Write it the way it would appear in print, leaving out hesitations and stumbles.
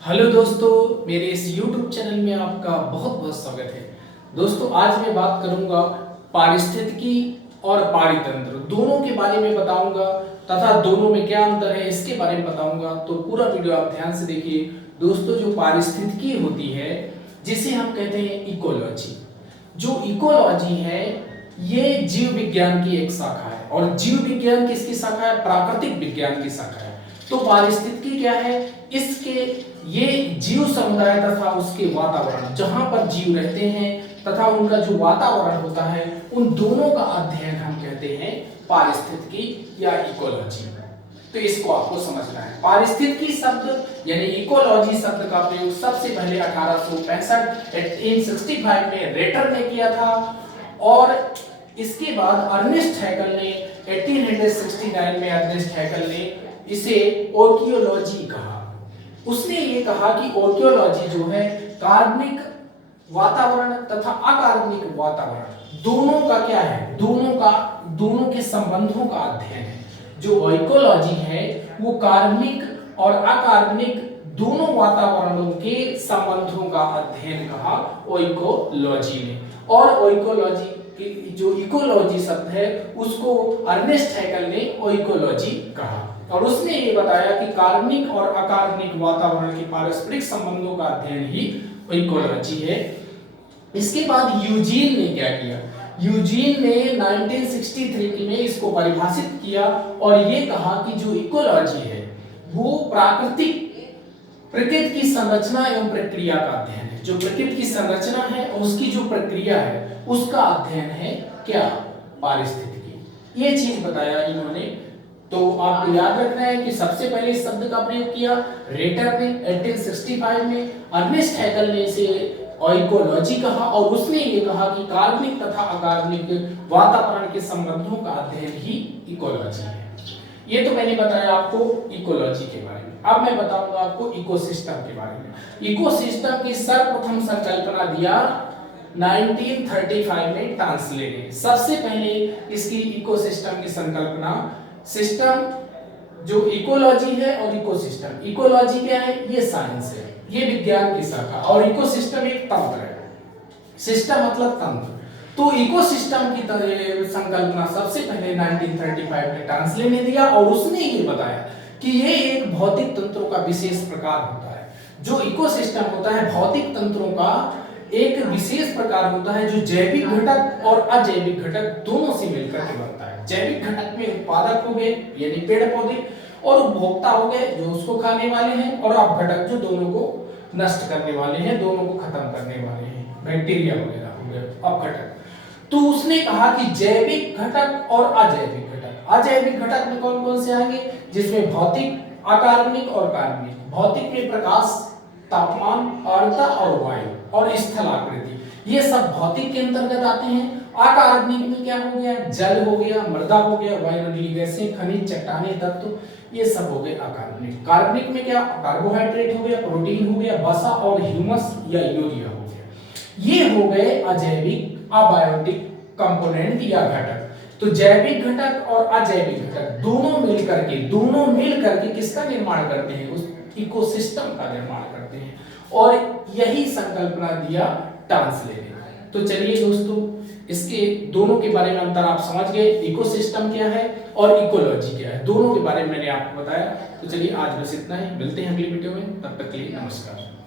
Hello दोस्तों, मेरे इस YouTube चैनल में आपका बहुत बहुत स्वागत है। दोस्तों, आज मैं बात करूंगा पारिस्थितिकी और पारितंत्र दोनों के बारे में बताऊंगा तथा दोनों में क्या अंतर है इसके बारे में बताऊंगा। तो पूरा वीडियो आप ध्यान से देखिए। दोस्तों, जो पारिस्थितिकी होती है जिसे हम कहते हैं इकोलॉजी, जो इकोलॉजी है ये जीव विज्ञान की एक शाखा है। और जीव विज्ञान किसकी शाखा है? प्राकृतिक विज्ञान की शाखा है। तो पारिस्थितिकी क्या है? इसके ये जीव समुदाय तथा उसके वातावरण, जहां पर जीव रहते हैं तथा उनका जो वातावरण होता है, उन दोनों का अध्ययन हम कहते हैं पारिस्थितिकी या इकोलॉजी। तो इसको आपको समझना है। पारिस्थितिकी शब्द यानी इकोलॉजी शब्द का प्रयोग सबसे पहले 1865 में रेटर ने किया था और इसके बाद अर्नेस्ट हैकल ने 1869 में अर्नेस्ट हैकल ने इसे आर्कियोलॉजी कहा। उसने ये कहा कि आर्कियोलॉजी जो है कार्बनिक वातावरण तथा अकार्बनिक वातावरण दोनों का क्या है, दोनों के संबंधों का अध्ययन है। जो इकोलॉजी है वो कार्बनिक और अकार्बनिक दोनों वातावरणों के संबंधों का अध्ययन कहा इकोलॉजी ने। और इकोलॉजी की जो इकोलॉजी शब्द है उसको अर्नेस्ट हैकल ने इकोलॉजी कहा। और उसने ये बताया कि कार्बनिक और अकार्बनिक वातावरण के पारस्परिक संबंधों का अध्ययन ही इकोलॉजी है। इसके बाद यूजीन ने क्या किया? यूजीन ने 1963 में इसको परिभाषित किया और ये कहा कि जो इकोलॉजी है वो प्रकृति की संरचना एवं प्रक्रिया का अध्ययन है। जो प्रकृति की संरचना है और उसकी जो प्रक्रिया है उसका अध्ययन है क्या? पारिस्थितिकी। ये चीज बताया इन्होंने। तो आपको याद रखना है कि सबसे पहले इस शब्द का प्रयोग किया रेटर ने 1865 में, अर्नेस्ट हैकल ने इसे इकोलॉजी कहा और उसने ये कहा कि कार्बनिक तथा अकार्बनिक वातावरण के संबंधों का अध्ययन ही इकोलॉजी है। ये तो मैंने बताया आपको इकोलॉजी के बारे में। अब मैं बताऊंगा आपको इकोसिस्टम के बारे में। इकोसिस्टम की सर्वप्रथम संकल्पना दिया 1935 में टांसले ने। सबसे पहले इसकी इकोसिस्टम की संकल्पना, सिस्टम जो इकोलॉजी है और इकोसिस्टम, इकोलॉजी क्या है? ये साइंस है, ये विज्ञान की शाखा, और इकोसिस्टम एक तंत्र है। सिस्टम मतलब तंत्र। तो इकोसिस्टम की संकल्पना सबसे पहले 1935 में टांसले ने दिया और उसने ये बताया कि ये एक भौतिक तंत्रों का विशेष प्रकार होता है। जो इकोसिस्टम होता है भौतिक तंत्रों का एक विशेष प्रकार होता है जो जैविक घटक और अजैविक घटक दोनों से मिलकर के बनता है। जैविक घटक में उत्पादक हो गए यानी पेड़ पौधे, और उपभोक्ता हो गए जो उसको खाने वाले हैं, और अपघटक जो दोनों को नष्ट करने वाले हैं, दोनों को खत्म करने वाले हैं, बैक्टीरिया वगैरह हो गए अपघटक। तो उसने कहा कि जैविक घटक और अजैविक घटक। अजैविक घटक में कौन कौन से आएंगे? जिसमें भौतिक, अकार्बनिक और कार्बनिक। भौतिक में प्रकाश, तापमान, आर्द्रता और वायु और स्थल आकृति, ये सब भौतिक के अंतर्गत आते हैं। अकार्बनिक में क्या हो गया? जल हो गया, मृदा हो गया, वायुमंडलीय गैसें, खनिज, चट्टानें, तत्व, ये सब हो गए अकार्बनिक। कार्बनिक में क्या? कार्बोहाइड्रेट हो गया, प्रोटीन हो गया, वसा और ह्यूमस या यूरिया हो गया। ये हो गए अजैविक अबायोटिक कंपोनेंट या घटक। तो जैविक घटक और अजैविक घटक दोनों मिलकर के किसका निर्माण करते हैं? उस इकोसिस्टम का निर्माण करते हैं। और यही संकल्पना दिया टांसले ने। तो चलिए दोस्तों, इसके दोनों के बारे में अंतर आप समझ गए। इकोसिस्टम क्या है और इकोलॉजी क्या है, दोनों के बारे में मैंने आपको बताया। तो चलिए आज बस इतना ही, मिलते हैं अगली वीडियो में, तब तक के लिए नमस्कार।